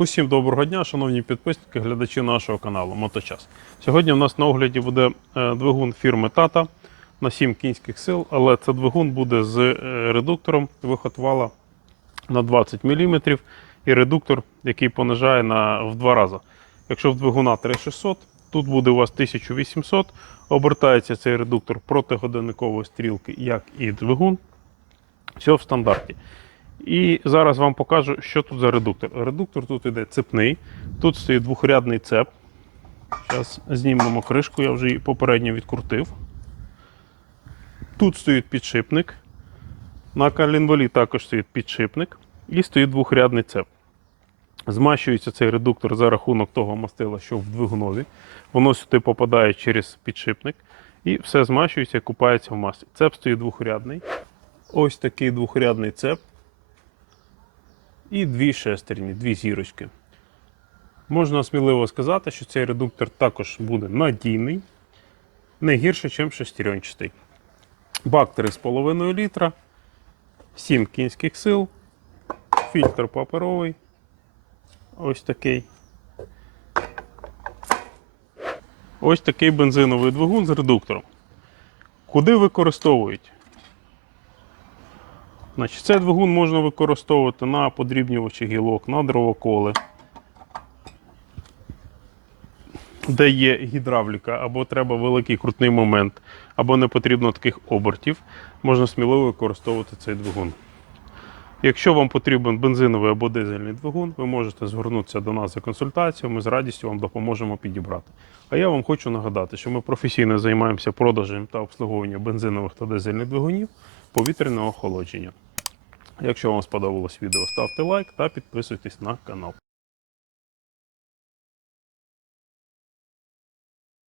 Усім доброго дня, шановні підписники, глядачі нашого каналу Моточас. Сьогодні у нас на огляді буде е, двигун фірми Tata на 7 кінських сил, але це двигун буде з е, редуктором виход вала на 20 мм і редуктор, який понижає на, в два рази. Якщо в двигуна 3600, тут буде у вас 1800, обертається цей редуктор проти годинникової стрілки, як і двигун. Все в стандарті. І зараз вам покажу, що тут за редуктор. Редуктор тут іде цепний, тут стоїть двохрядний цеп. Зараз знімемо кришку, я вже її попередньо відкрутив. Тут стоїть підшипник. На калінвалі також стоїть підшипник і стоїть двохрядний цеп. Змащується цей редуктор за рахунок того мастила, що в двигунові. Воно сюди попадає через підшипник і все змащується і купається в маслі. Цеп стоїть двохрядний. Ось такий двохрядний цеп. І дві шестерні, дві зірочки. Можна сміливо сказати, що цей редуктор також буде надійний, не гірше, ніж шестеренчатий. Бак 3,5 літра, 7 кінських сил, фільтр паперовий. Ось такий. Ось такий бензиновий двигун з редуктором. Куди використовують? Значить, Цей двигун можна використовувати на подрібнювачі гілок, на дровоколи, де є гідравліка, або треба великий крутний момент, або не потрібно таких обертів, можна сміливо використовувати цей двигун. Якщо вам потрібен бензиновий або дизельний двигун, ви можете звернутися до нас за консультацією, ми з радістю вам допоможемо підібрати. А я вам хочу нагадати, що ми професійно займаємося продажем та обслуговуванням бензинових та дизельних двигунів повітряного охолодження. Якщо вам сподобалось відео, ставте лайк та підписуйтесь на канал.